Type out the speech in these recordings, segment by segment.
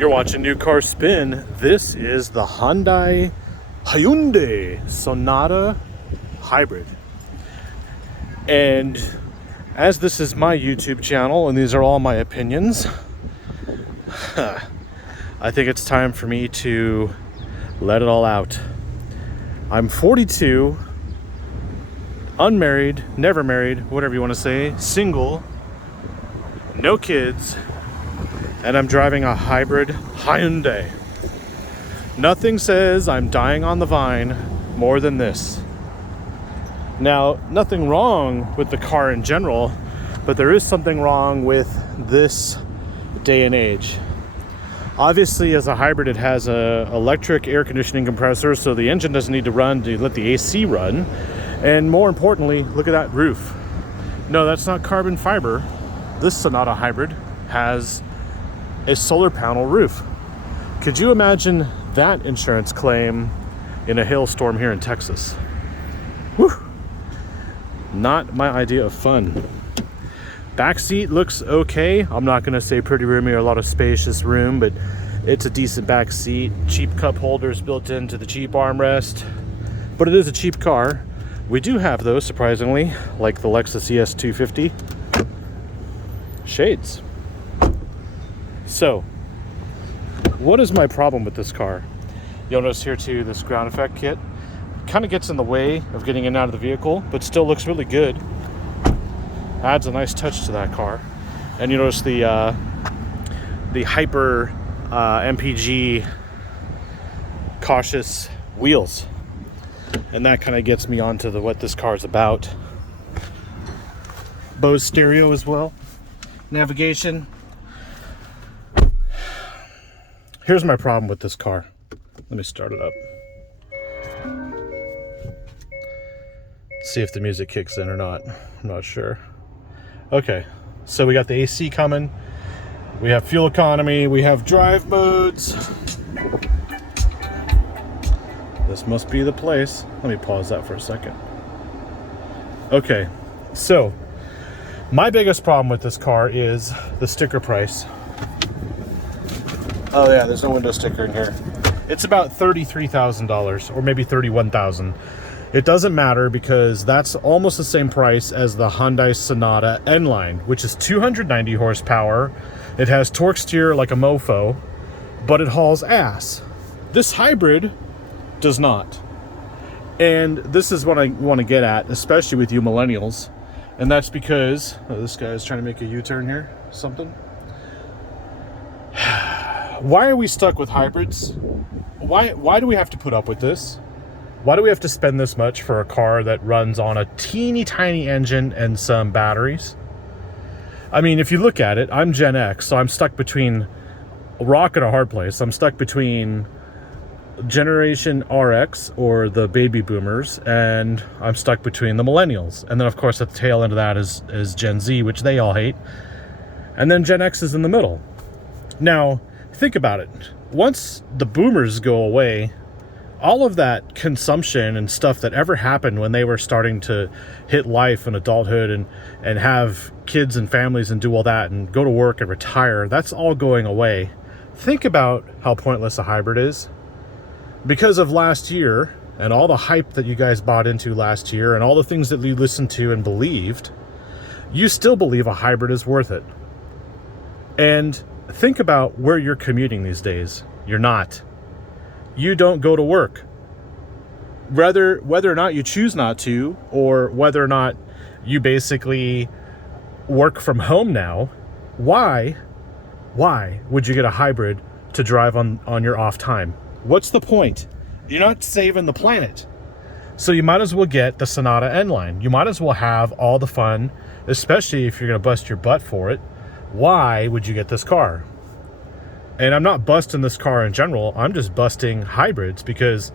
You're watching New Car Spin. This is the Hyundai Sonata Hybrid. And as this is my YouTube channel and these are all my opinions, I think it's time for me to let it all out. I'm 42, unmarried, never married, whatever you want to say, single, no kids, and I'm driving a hybrid Hyundai. Nothing says I'm dying on the vine more than this. Now, nothing wrong with the car in general, but there is something wrong with this day and age. Obviously, as a hybrid, it has a electric air conditioning compressor, so the engine doesn't need to run to let the AC run. And more importantly, look at that roof. No, that's not carbon fiber. This Sonata Hybrid has a solar panel roof. Could you imagine that insurance claim in a hailstorm here in Texas? Whew. Not my idea of fun. Back seat looks okay. I'm not gonna say pretty roomy or a lot of spacious room, but it's a decent back seat. Cheap cup holders built into the cheap armrest, but it is a cheap car. We do have those, surprisingly, like the Lexus ES250. Shades. So, what is my problem with this car? You'll notice here too, this ground effect kit kind of gets in the way of getting in and out of the vehicle, but still looks really good. Adds a nice touch to that car. And you notice the Hyper MPG cautious wheels. And that kind of gets me onto what this car is about. Bose stereo as well. Navigation. Here's my problem with this car. Let me start it up. See if the music kicks in or not. I'm not sure. Okay, so we got the AC coming. We have fuel economy. We have drive modes. This must be the place. Let me pause that for a second. Okay, so my biggest problem with this car is the sticker price. Oh yeah, there's no window sticker in here. It's about $33,000 or maybe $31,000. It doesn't matter because that's almost the same price as the Hyundai Sonata N-line, which is 290 horsepower. It has torque steer like a mofo, but it hauls ass. This hybrid does not. And this is what I want to get at, especially with you millennials. And that's because, this guy is trying to make a U-turn here, something. Why are we stuck with hybrids? Why do we have to put up with this? Why do we have to spend this much for a car that runs on a teeny tiny engine and some batteries? I mean, if you look at it, I'm Gen X, so I'm stuck between a rock and a hard place. I'm stuck between Generation RX or the baby boomers, and I'm stuck between the millennials. And then, of course, at the tail end of that is Gen Z, which they all hate. And then Gen X is in the middle. Now, think about it. Once the boomers go away, all of that consumption and stuff that ever happened when they were starting to hit life and adulthood and have kids and families and do all that and go to work and retire, that's all going away. Think about how pointless a hybrid is. Because of last year and all the hype that you guys bought into last year and all the things that you listened to and believed, you still believe a hybrid is worth it. And think about where you're commuting these days. You're not. You don't go to work. Whether or not you choose not to, or whether or not you basically work from home now, why would you get a hybrid to drive on your off time? What's the point? You're not saving the planet. So you might as well get the Sonata N-line. You might as well have all the fun, especially if you're going to bust your butt for it. Why would you get this car? And I'm not busting this car in general. I'm just busting hybrids because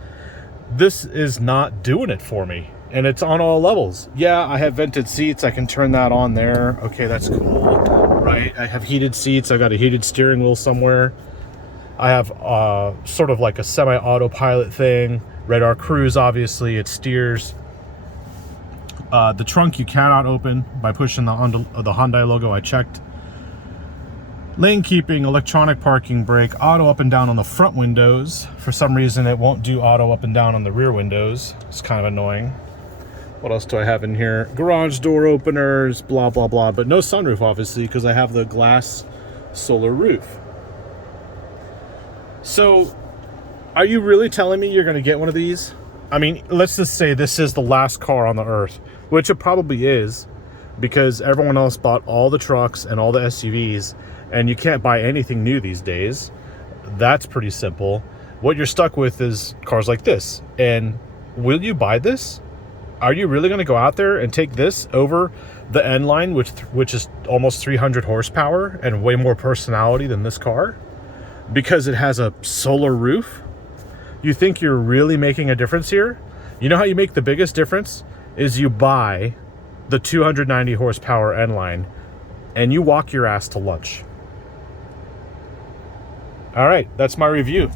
this is not doing it for me. And it's on all levels. Yeah, I have vented seats. I can turn that on there. Okay, that's cool, right? I have heated seats. I've got a heated steering wheel somewhere. I have sort of like a semi-autopilot thing. Radar cruise, obviously, it steers. The trunk you cannot open by pushing the Hyundai logo. I checked. Lane keeping, electronic parking brake, auto up and down on the front windows. For some reason, it won't do auto up and down on the rear windows. It's kind of annoying. What else do I have in here? Garage door openers, blah, blah, blah. But no sunroof, obviously, because I have the glass solar roof. So, are you really telling me you're going to get one of these? I mean, let's just say this is the last car on the earth, which it probably is, because everyone else bought all the trucks and all the SUVs, and you can't buy anything new these days. That's pretty simple. What you're stuck with is cars like this. And will you buy this? Are you really going to go out there and take this over the N-line, which is almost 300 horsepower and way more personality than this car? Because it has a solar roof? You think you're really making a difference here? You know how you make the biggest difference? Is you buy the 290 horsepower N-line and you walk your ass to lunch. All right, that's my review.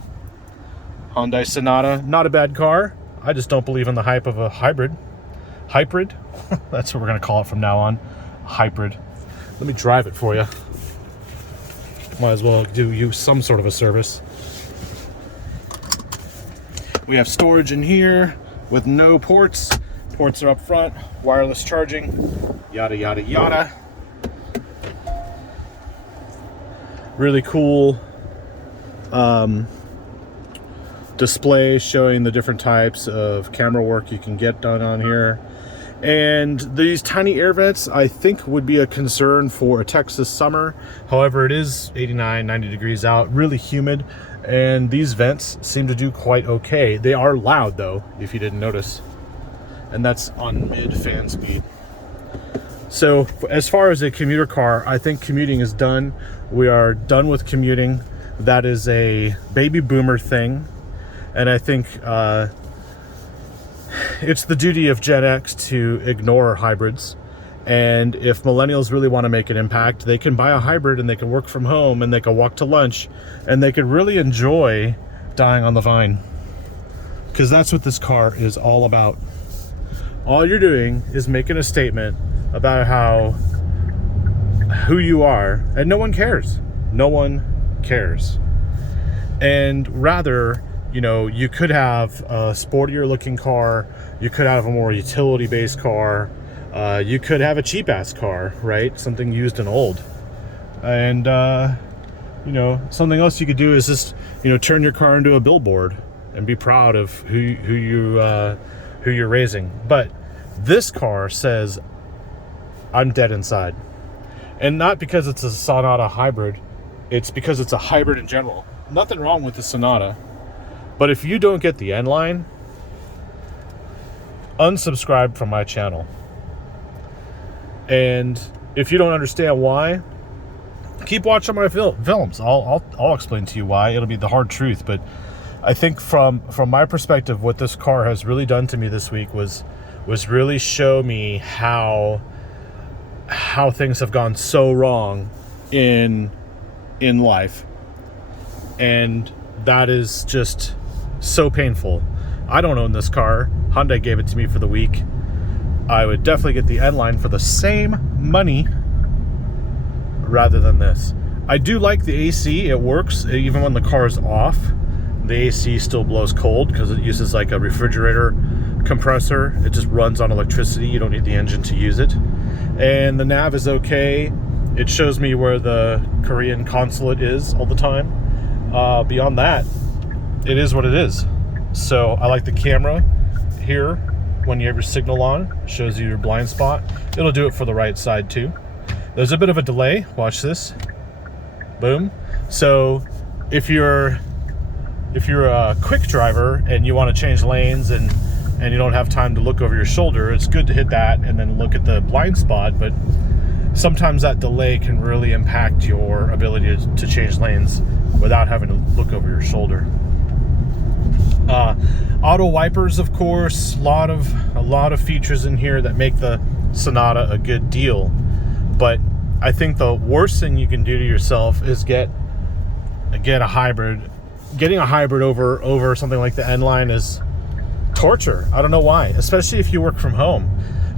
Hyundai Sonata, not a bad car. I just don't believe in the hype of a hybrid. Hybrid? That's what we're gonna call it from now on. Hybrid. Let me drive it for you. Might as well do you some sort of a service. We have storage in here with no ports. Ports are up front, wireless charging, yada, yada, yada. Really cool display showing the different types of camera work you can get done on here. And these tiny air vents, I think, would be a concern for a Texas summer. However, it is 89, 90 degrees out, really humid, and these vents seem to do quite okay. They are loud, though, if you didn't notice. And that's on mid fan speed. So as far as a commuter car, I think commuting is done. We are done with commuting. That is a baby boomer thing. And I think it's the duty of Gen X to ignore hybrids. And if millennials really want to make an impact, they can buy a hybrid and they can work from home and they can walk to lunch and they can really enjoy dying on the vine. Because that's what this car is all about. All you're doing is making a statement about who you are, and no one cares. No one cares. And rather, you know, you could have a sportier looking car, you could have a more utility based car, you could have a cheap ass car, right? Something used and old. And you know, something else you could do is just, you know, turn your car into a billboard and be proud of who you're raising. But this car says, I'm dead inside. And not because it's a Sonata hybrid, it's because it's a hybrid in general. Nothing wrong with the Sonata. But if you don't get the N-line, unsubscribe from my channel. And if you don't understand why, keep watching my films. I'll explain to you why. It'll be the hard truth. But I think from my perspective, what this car has really done to me this week was really show me how things have gone so wrong in life. And that is just so painful. I don't own this car. Hyundai gave it to me for the week. I would definitely get the N-line for the same money rather than this. I do like the AC. It works even when the car is off. The AC still blows cold because it uses like a refrigerator compressor. It just runs on electricity. You don't need the engine to use it. And the nav is okay. It shows me where the Korean consulate is all the time. Beyond that, it is what it is. So I like the camera here when you have your signal on. Shows you your blind spot. It'll do it for the right side too. There's a bit of a delay. Watch this. Boom. So if you're a quick driver and you want to change lanes and you don't have time to look over your shoulder, it's good to hit that and then look at the blind spot. But sometimes that delay can really impact your ability to change lanes without having to look over your shoulder. Auto wipers, of course, a lot of features in here that make the Sonata a good deal. But I think the worst thing you can do to yourself is get a hybrid. Getting a hybrid over something like the N-line is torture. I don't know why, especially if you work from home.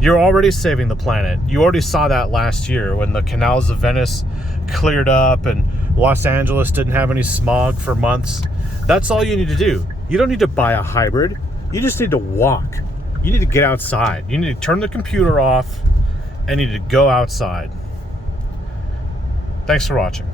You're already saving the planet. You already saw that last year when the canals of Venice cleared up and Los Angeles didn't have any smog for months. That's all you need to do. You don't need to buy a hybrid. You just need to walk. You need to get outside. You need to turn the computer off and you need to go outside. Thanks for watching.